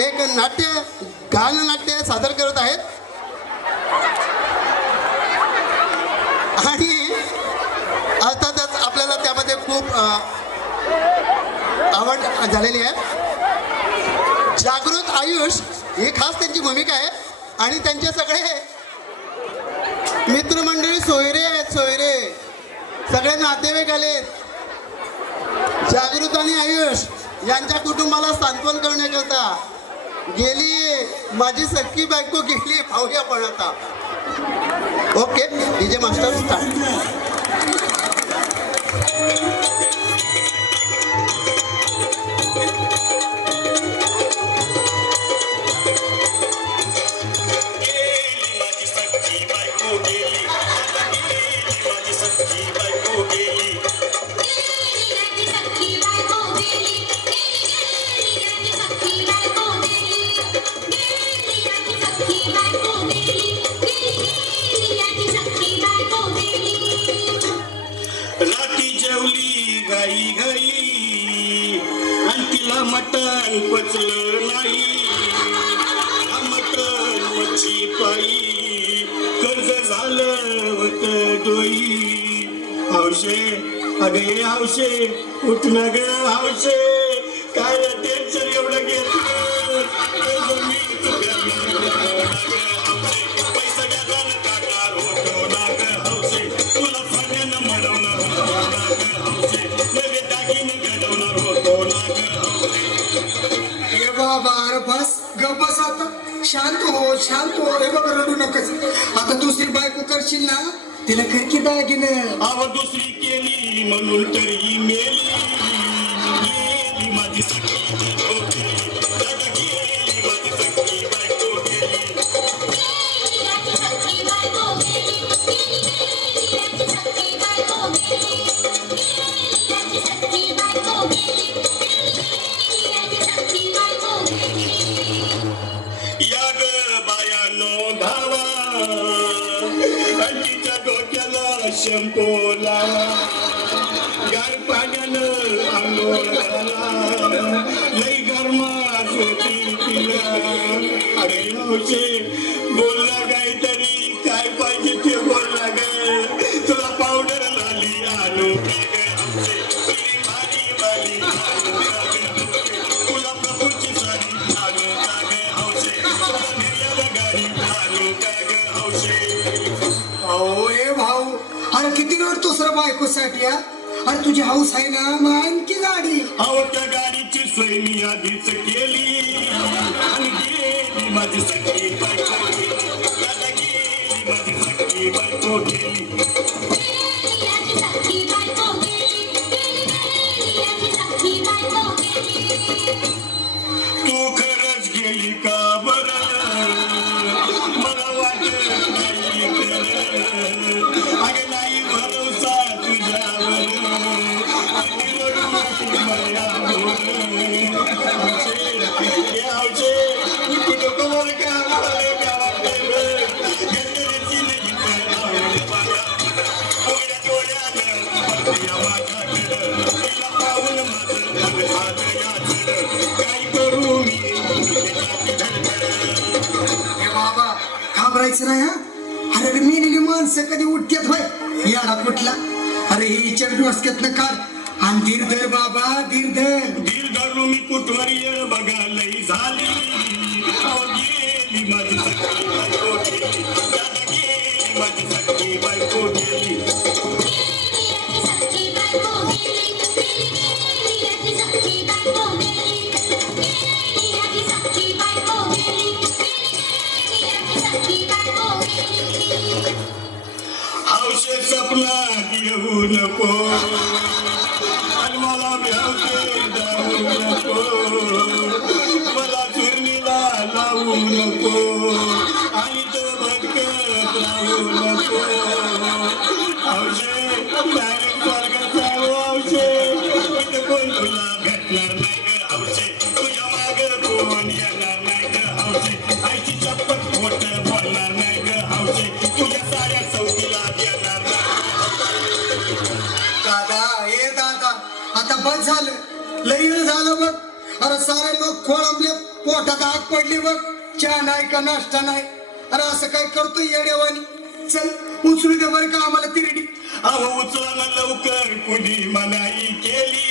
एक गाननाट्य सादर करत आहेत आणि अर्थातच आपल्याला त्यामध्ये खूप आवड झालेली आहे. जागृत आयुष ही खास त्यांची भूमिका आहे आणि त्यांचे सगळे मित्रमंडळी सोयरे आहेत. सगळे नातेवाईक आलेत. जागृत आणि आयुष यांच्या कुटुंबाला सांत्वन करण्याकरता गेली माझी सख्खी बायको गेली. पाहूया पण आता. Okay DJ master start. मटण पचलं नाही. मटण मच्छी पायी कर्ज झालं होत डोई. हौशे अगे हौशे उठ ना ग हौशे. काय टेन्शन एवढं घेतलं पैसा घ्यायला टाका होतो ना ग हौशे. तुला फाण्यानं मरवणार होतो ना ग हौशे. नवे दागिने घडवणार होतो ना ग हौशे. बाबा अरे बस गप बस आता. शांत हो. हे बघ रडू नकोस. आता दुसरी बायको करशील ना तिला खरकी दागिने. अहो दुसरी केली म्हणून तरी मेली. माझी सखी बायको गेली. माझी सखी बायको गेली. या ग बायानो धावा तिच्या डोक्याला शंपो लावा. गार पाण्यानं आंघोळ घाला. लई गरमात होती तिला. अरे हौशे बोलला काहीतरी काय पाहिजे ते बोलला ग. तुला पावडर लाली आणू का ग हौशे. भारी भारी आणू का ग हौशे. तुला प्रभूची साडी आणू का ग हौशे. तुला निर्याला गाडी आणू का ग हौशे. अहो ए भाऊ अरे किती रडतोस रे बायकोसाठी. अरे तुझी हाऊस आहे ना मग आणखी गाडी. अहो त्या गाडीची सोय मी आधीच केली. आणि गेली माझी सखी बायको गेली. आता गेली माझी सखी बायको गेली. तू खरंच गेली का बरं. मला वाटत नाही खरं. अगं नाही भरोसा तुझ्यावर. आणि रडू मायावर. हौशे तू नको बोल का मला गावात गेलं. गंधर्वची नाही आवड मला. उघड्या डोळ्यानं बघूया माझ्याकडं. तिला पाहून माझं मन झालं याचनं. काय करू मी ए बाबा घाबरायचं नाही हा. अरे मेलेली माणसं कधी उठतात होय याडा कुठला. अरे हिच्या डोसक्यातनं काढ आणि धीर धर बाबा धीर धर. धीर धरू मी कुठवर बघा लई झाली. अहो गेली माझी सखी बायको गेली. दादा गेली माझी सखी बायको गेली. हौशे सपनात येऊ नको. आणि मला भ्यावते जाऊ नको. मला चुरणीला लावू नको. आणि तो भटकत राहू नको. हौशे डायरेक्ट स्वर्गात जाऊ हौशे. इथं कोण तुला भेटणार नाही ग हौशे. तुझ्या माग कोण येणार नाही ग हौशे. आईची चप्पट खोट बोलणार नाही ग हौशे. तुझ्या साऱ्या चौकीला देणार नाही. दादा आता बस झालं. लई झालं बघ. अरे सारे लोक खोळंबले पोटात आग पडली बघ, चहा नाही का नाश्ता नाही. अरे असं काय करतोय येड्यावानी? चल उचलू दे बरं का आम्हाला तिरडी. अहो उचला ना लवकर, कुणी मनाई केली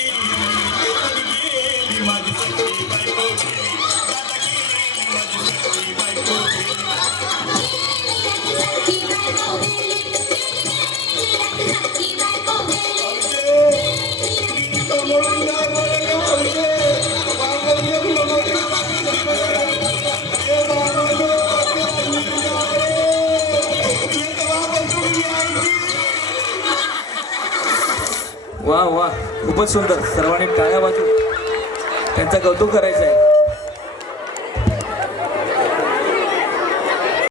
गेली माझी सखी बायको गेली. दादा गेली माझी सखी बायको गेली. म्हणून नाही बोलत का भाऊजे? बाबा लेकरं मोठी ए बाबा लो, लेकरं बाबा सोडून यायची. वा वा, खूपच सुंदर. सर्वांनी टाळ्या वाजवून त्यांचं कौतुक करायचं आहे.